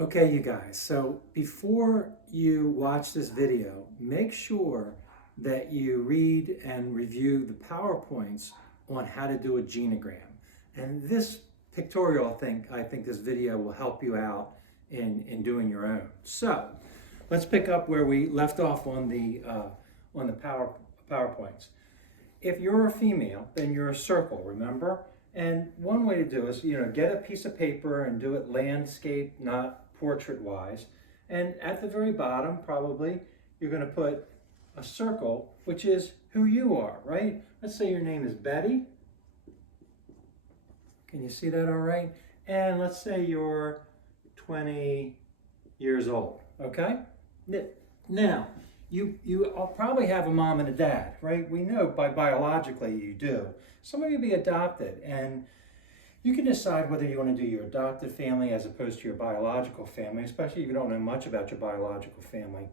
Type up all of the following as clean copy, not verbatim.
Okay, you guys, so before you watch this video, make sure that you read and review the PowerPoints on how to do a genogram. And this pictorial, I think this video will help you out in doing your own. So let's pick up where we left off on the PowerPoints. If you're a female, then you're a circle, remember? And one way to do is, get a piece of paper and do it landscape, not portrait-wise. And at the very bottom, probably, you're going to put a circle, which is who you are, right? Let's say your name is Betty. Can you see that all right? And let's say you're 20 years old, okay? Now, you probably have a mom and a dad, right? We know biologically you do. Some of you be adopted, and you can decide whether you want to do your adopted family as opposed to your biological family, especially if you don't know much about your biological family.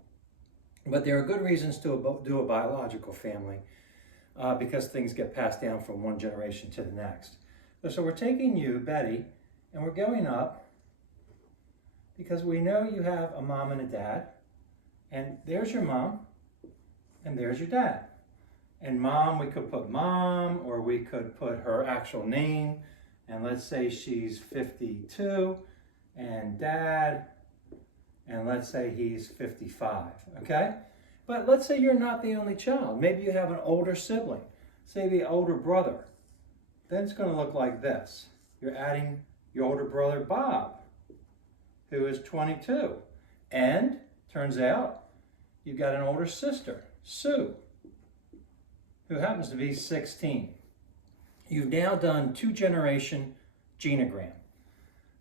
But there are good reasons to do a biological family because things get passed down from one generation to the next. So we're taking you, Betty, and we're going up because we know you have a mom and a dad. And there's your mom, and there's your dad. And mom, we could put mom, or we could put her actual name. And let's say she's 52, and dad, and let's say he's 55, okay? But let's say you're not the only child. Maybe you have an older sibling, say the older brother. Then it's going to look like this. You're adding your older brother, Bob, who is 22. And turns out you've got an older sister, Sue, who happens to be 16. You've now done 2-generation genogram.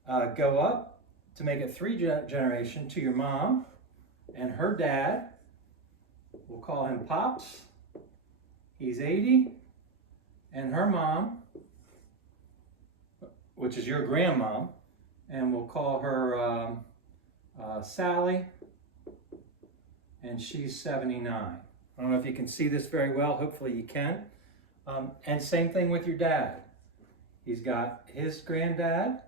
Go up to make it 3-generation to your mom and her dad. We'll call him Pops. He's 80. And her mom, which is your grandmom, and we'll call her Sally, and she's 79. I don't know if you can see this very well. Hopefully you can. And same thing with your dad. He's got his granddad,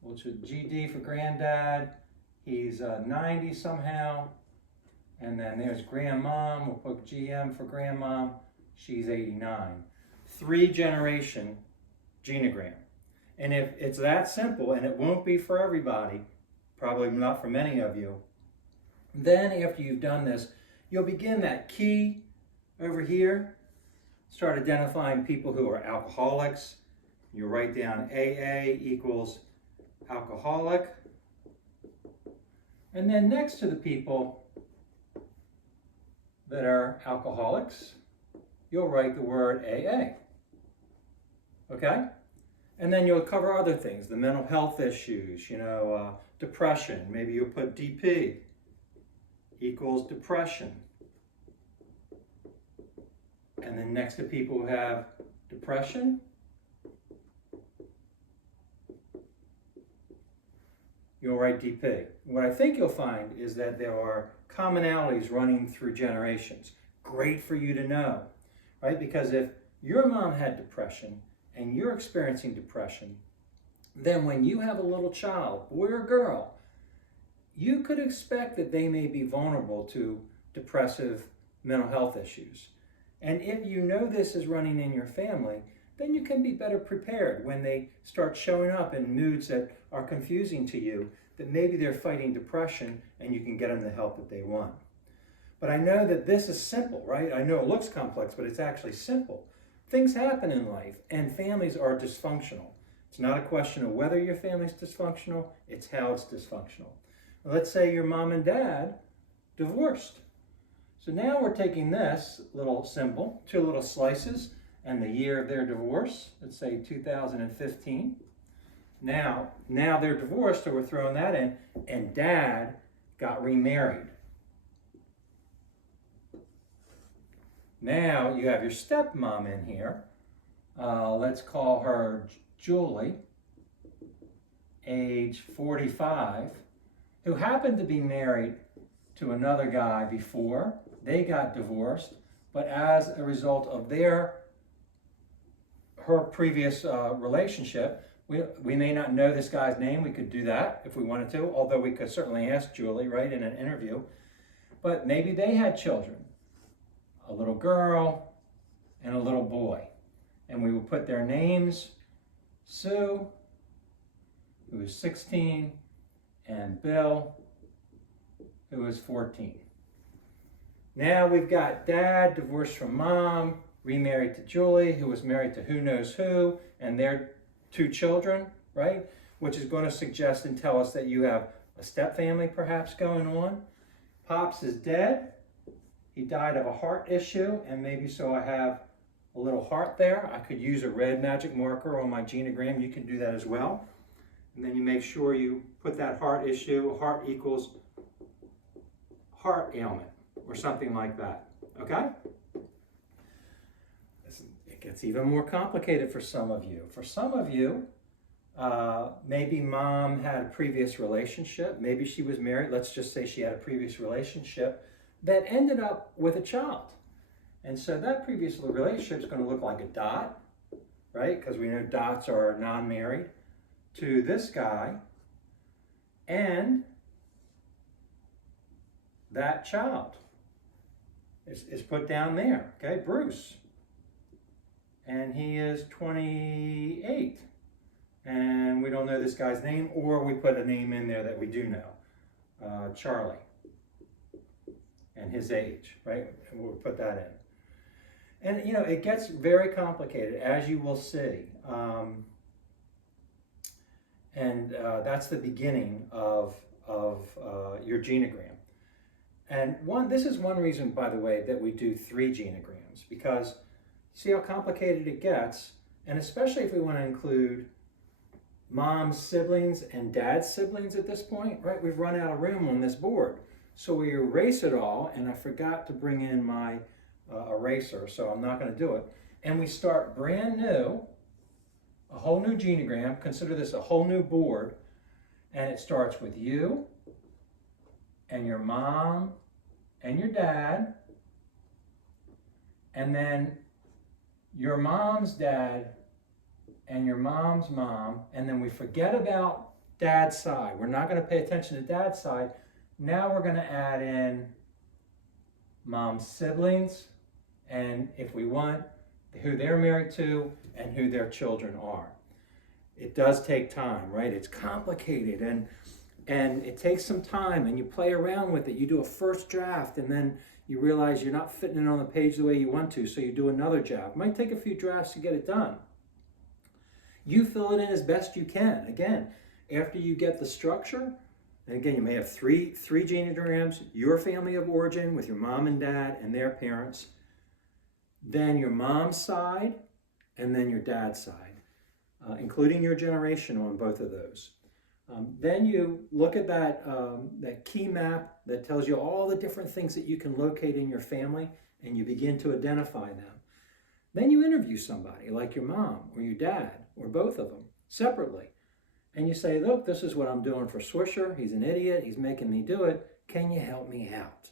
which is GD for granddad. He's 90 somehow. And then there's grandmom. We'll put GM for grandmom. She's 89. 3-generation genogram. And if it's that simple, and it won't be for everybody, probably not for many of you, then after you've done this, you'll begin that key over here. Start identifying people who are alcoholics. You write down AA equals alcoholic. And then next to the people that are alcoholics, you'll write the word AA. Okay? And then you'll cover other things, the mental health issues, depression. Maybe you'll put DP equals depression. And then next to people who have depression, you'll write DP. What I think you'll find is that there are commonalities running through generations. Great for you to know, right? Because if your mom had depression and you're experiencing depression, then when you have a little child, boy or girl, you could expect that they may be vulnerable to depressive mental health issues. And if you know this is running in your family, then you can be better prepared when they start showing up in moods that are confusing to you, that maybe they're fighting depression and you can get them the help that they want. But I know that this is simple, right? I know it looks complex, but it's actually simple. Things happen in life and families are dysfunctional. It's not a question of whether your family's dysfunctional, it's how it's dysfunctional. Let's say your mom and dad divorced. So now we're taking this little symbol, 2 little slices, and the year of their divorce, let's say 2015. Now they're divorced, so we're throwing that in, and dad got remarried. Now you have your stepmom in here. Let's call her Julie, age 45, who happened to be married to another guy before. They got divorced, but as a result of her previous relationship, We may not know this guy's name. We could do that if we wanted to, although we could certainly ask Julie, right, in an interview. But maybe they had children, a little girl and a little boy. And we would put their names, Sue, who was 16, and Bill, who was 14. Now we've got Dad, divorced from Mom, remarried to Julie, who was married to who knows who, and their 2 children, right? Which is going to suggest and tell us that you have a step family perhaps going on. Pops is dead. He died of a heart issue, and maybe so I have a little heart there. I could use a red magic marker on my genogram. You can do that as well. And then you make sure you put that heart issue, heart equals heart ailment, or something like that, okay? It gets even more complicated for some of you. For some of you, maybe Mom had a previous relationship. Maybe she was married. Let's just say she had a previous relationship that ended up with a child. And so that previous relationship is going to look like a dot, right? Because we know dots are non-married, to this guy and that child is put down there, okay? Bruce. And he is 28. And we don't know this guy's name, or we put a name in there that we do know. Charlie. And his age, right? And we'll put that in. And, you know, it gets very complicated, as you will see. That's the beginning of your genogram. And this is one reason, by the way, that we do 3 genograms, because see how complicated it gets, and especially if we want to include Mom's siblings and Dad's siblings at this point, right? We've run out of room on this board. So we erase it all, and I forgot to bring in my eraser, so I'm not going to do it. And we start brand new, a whole new genogram. Consider this a whole new board, and it starts with you and your mom and your dad, and then your mom's dad and your mom's mom, and then we forget about Dad's side. We're not going to pay attention to Dad's side. Now we're going to add in Mom's siblings, and if we want, who they're married to and who their children are. It does take time, right? It's complicated, and it takes some time, and you play around with it. You do a first draft, and then you realize you're not fitting it on the page the way you want to, so you do another draft. It might take a few drafts to get it done. You fill it in as best you can. Again, after you get the structure, and again, you may have three genograms, your family of origin with your mom and dad and their parents, then your mom's side, and then your dad's side, including your generation on both of those. Then you look at that key map that tells you all the different things that you can locate in your family, and you begin to identify them. Then you interview somebody like your mom or your dad or both of them separately. And you say, look, this is what I'm doing for Swisher. He's an idiot. He's making me do it. Can you help me out?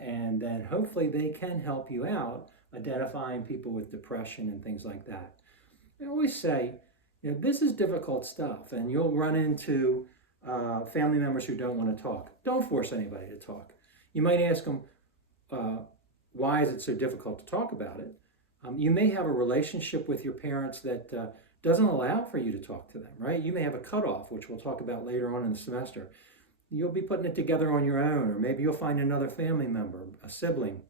And then hopefully they can help you out identifying people with depression and things like that. I always say, you know, this is difficult stuff, and you'll run into family members who don't want to talk. Don't force anybody to talk. You might ask them, why is it so difficult to talk about it? You may have a relationship with your parents that doesn't allow for you to talk to them, right? You may have a cutoff, which we'll talk about later on in the semester. You'll be putting it together on your own, or maybe you'll find another family member, a sibling,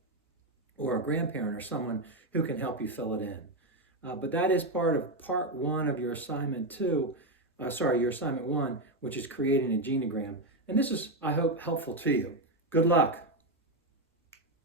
or a grandparent, or someone who can help you fill it in. But that is part 1 of your assignment 2, your assignment 1, which is creating a genogram. And this is, I hope, helpful to you. Good luck.